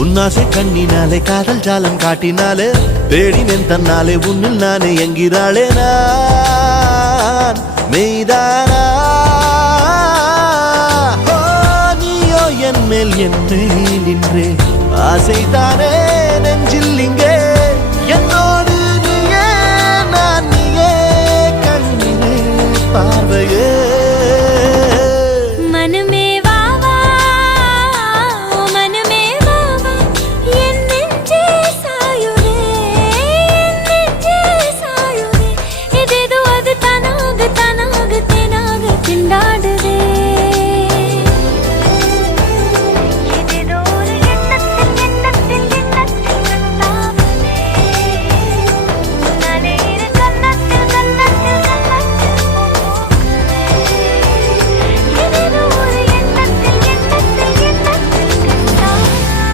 உன்னாசை கண்ணினாலே காதல் ஜாலம் காட்டினாலே தேடினேன் தன்னாலே உன்னில் நானே என்கிறாளே நான் மெய்தானா நீயோ என் மேல் நின்றே ஆசைதானே